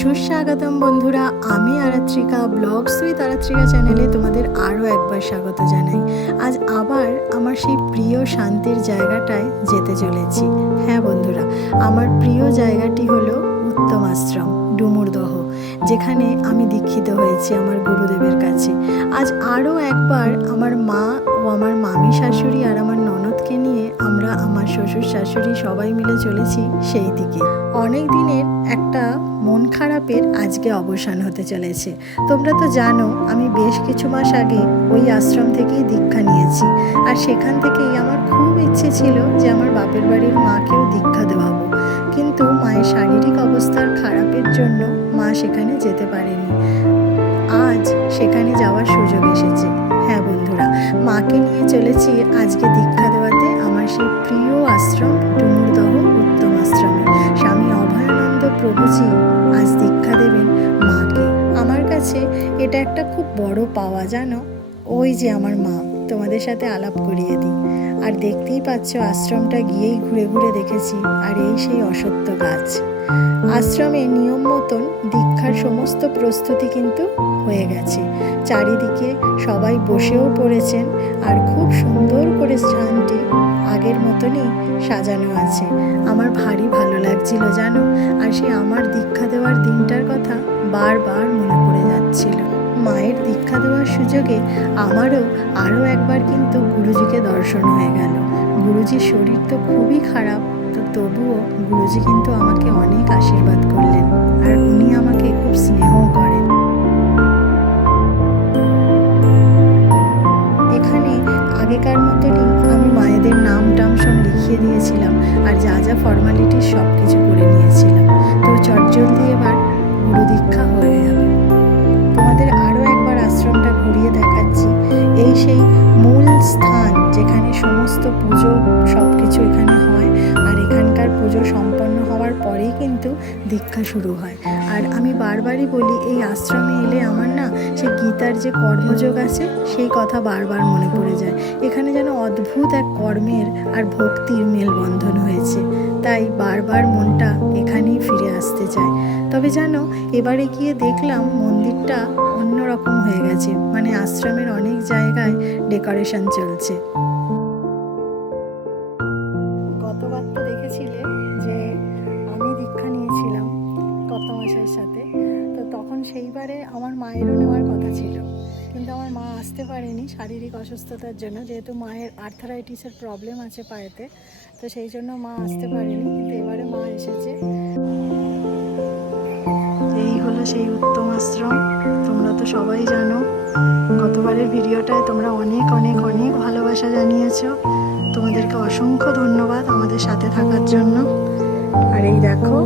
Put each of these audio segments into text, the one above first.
সুস্বাগতম বন্ধুরা, আমি আরাত্রিকা ব্লগস উইথ আরাত্রিকা চ্যানেলে তোমাদের আরও একবার স্বাগত জানাই। আজ আবার আমার সেই প্রিয় শান্তির জায়গাটায় যেতে চলেছি। হ্যাঁ বন্ধুরা, আমার প্রিয় জায়গাটি হলো উত্তম আশ্রম ডুমুরদহ, যেখানে আমি দীক্ষিত হয়েছি আমার গুরুদেবের কাছে। আজ আরও একবার আমার মা ও আমার মামি শাশুড়ি আর আমার ননদকে নিয়ে আমরা আমার শ্বশুর শাশুড়ি সবাই মিলে চলেছি সেই দিকে। অনেক দিনের একটা মন খারাপের আজকে অবসান হতে চলেছে। তোমরা তো জানো আমি বেশ কিছু মাস আগে ওই আশ্রম থেকেই দীক্ষা নিয়েছি, আর সেখান থেকেই আমার খুব ইচ্ছে ছিল যে আমার বাপের বাড়ির মাকেও দীক্ষা দেওয়াবো, কিন্তু মায়ের শারীরিক অবস্থার খারাপের জন্য মা সেখানে যেতে পারেনি। আজ সেখানে যাওয়ার সুযোগ এসেছে। হ্যাঁ বন্ধুরা, মাকে নিয়ে চলেছি আজকে দীক্ষা দেওয়াতে আমার সেই প্রিয় আশ্রম ডুমুরদহ উত্তম আশ্রমে। স্বামী অভয়ানন্দ প্রভুজি আজ দীক্ষা দেবেন মাকে। আমার কাছে এটা একটা খুব বড় পাওয়া, জানো। ওই যে আমার মা, তোমাদের সাথে আলাপ করিয়ে দিই। আর দেখতেই পাচ্ছ আশ্রমটা গিয়েই ঘুরে ঘুরে দেখেছি, আর এই সেই অশ্বত্থ গাছ। আশ্রমে নিয়ম মতন দীক্ষার সমস্ত প্রস্তুতি কিন্তু হয়ে গেছে। চারিদিকে সবাই বসেও পড়েছেন, আর খুব সুন্দর করে স্থানটি আগের মতনই সাজানো আছে। আমার ভারী ভালো লাগছিল, জানো। আর সে আমার দীক্ষা দেওয়ার দিনটার কথা বারবার মনে পড়ে যাচ্ছিল। মায়ের দীক্ষা দেওয়ার সুযোগে আমারও আরও একবার কিন্তু গুরুজিকে দর্শন হয়ে গেল। গুরুজির শরীর তো খুবই খারাপ, তো তবুও গুরুজি কিন্তু আমাকে অনেক আশীর্বাদ করলেন, আর উনি আমাকে খুব স্নেহও করেন। এখানে আগেকার মতনই আমি মায়েদের নাম টাম সব লিখিয়ে দিয়েছিলাম, আর যা যা ফর্মালিটিস সব কিছু করে নিয়েছিলাম। তো চটজলদি এবার গুরু দীক্ষা হয়ে যাবে। তোমাদের আরও একবার আশ্রমটা ঘুরিয়ে দেখাচ্ছি। এই সেই মূল স্থান যেখানে সমস্ত পুজো সব কিছু এখানে হয়, আর এখানকার পুজো সম্পন্ন হওয়ার পরেই কিন্তু দীক্ষা শুরু হয়। আর আমি বারবারই বলি, এই আশ্রমে এলে আমার না সে গীতার যে কর্মযোগ আছে সেই কথা বারবার মনে পড়ে যায়। এখানে যেন অদ্ভুত এক কর্মের আর ভক্তির মেলবন্ধন হয়েছে, তাই বারবার মনটা এখানেই ফিরে আসতে চায়। তবে জানো, এবারে গিয়ে দেখলাম মন্দিরটা অন্যরকম হয়ে গেছে, মানে আশ্রমের অনেক জায়গায় ডেকোরেশন চলছে। গতবার তো দেখেছিলে যে আমি দীক্ষা নিয়েছিলাম কর্তামশাইয়ের সাথে, তো তখন সেইবারে আমার মায়েরও নেওয়ার কথা ছিল, কিন্তু আমার মা আসতে পারেনি শারীরিক অসুস্থতার জন্য, যেহেতু মায়ের আর্থারাইটিসের প্রবলেম আছে পায়েতে, তো সেই জন্য মা আসতে পারেনি। কিন্তু এবারে মা এসেছে। এই হলো সেই উত্তম আশ্রম। তোমরা তো সবাই জানো, গতবারের ভিডিওটায় তোমরা অনেক অনেক অনেক ভালোবাসা জানিয়েছো। তোমাদেরকে অসংখ্য ধন্যবাদ আমাদের সাথে থাকার জন্য। আর এই দেখো,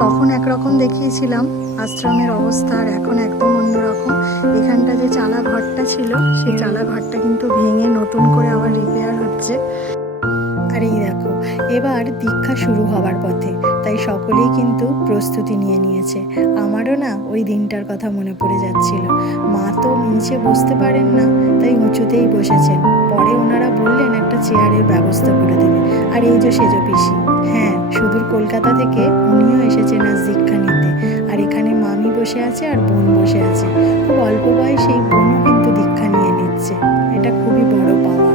তখন একরকম দেখিয়েছিলাম আশ্রমের অবস্থা, আর এখন একদম অন্যরকম। এখানটা যে চালা ঘরটা ছিল, সেই চালা ঘরটা কিন্তু ভেঙে নতুন করে আবার রিপেয়ার হচ্ছে। আর এই দেখো, এবার দীক্ষা শুরু হওয়ার পথে, তাই সকলেই কিন্তু প্রস্তুতি নিয়ে নিয়েছে। আমারও না ওই দিনটার কথা মনে পড়ে যাচ্ছিল। মা তো নিচে বসতে পারেন না, তাই উঁচুতেই বসেছেন। পরে ওনারা বললেন একটা চেয়ারের ব্যবস্থা করে দেবে। আর এই যে সেজ পিসি, হ্যাঁ, সুদূর কলকাতা থেকে উনিও এসেছেন আজ দীক্ষা নিতে। আর এখানে মামি বসে আছে আর বোন বসে আছে। খুব অল্প বয়সে এই বোনও কিন্তু দীক্ষা নিয়ে নিচ্ছে। এটা খুবই বড় পাওয়া।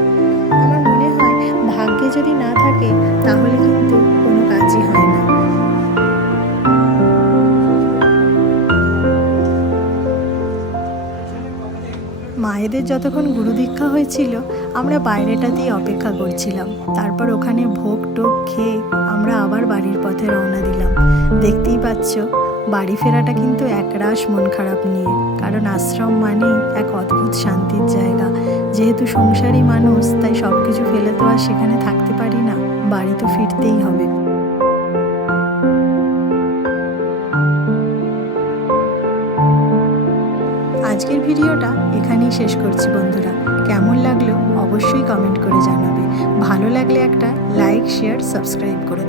আমার মনে হয় ভাগ্যে যদি না থাকে তাহলে কিন্তু কোনো কাজই হয় না। মায়েদের যতক্ষণ গুরু দীক্ষা হয়েছিল আমরা বাইরেটাতেই অপেক্ষা করছিলাম। তারপর ওখানে ভোগ টোগ খেয়ে আমরা আবার বাড়ির পথে রওনা দিলাম। দেখতেই পাচ্ছ বাড়ি ফেরাটা কিন্তু একরাশ মন খারাপ নিয়ে, কারণ আশ্রম মানেই এক অদ্ভুত শান্তির জায়গা। যেহেতু সংসারী মানুষ, তাই সব কিছু ফেলে তো আর সেখানে থাকতে পারি না, বাড়ি তো ফিরতেই হবে। আজকের ভিডিওটা এখানেই শেষ করছি বন্ধুরা। কেমন লাগলো অবশ্যই কমেন্ট করে জানাবে। ভালো লাগলে একটা লাইক, শেয়ার, সাবস্ক্রাইব করে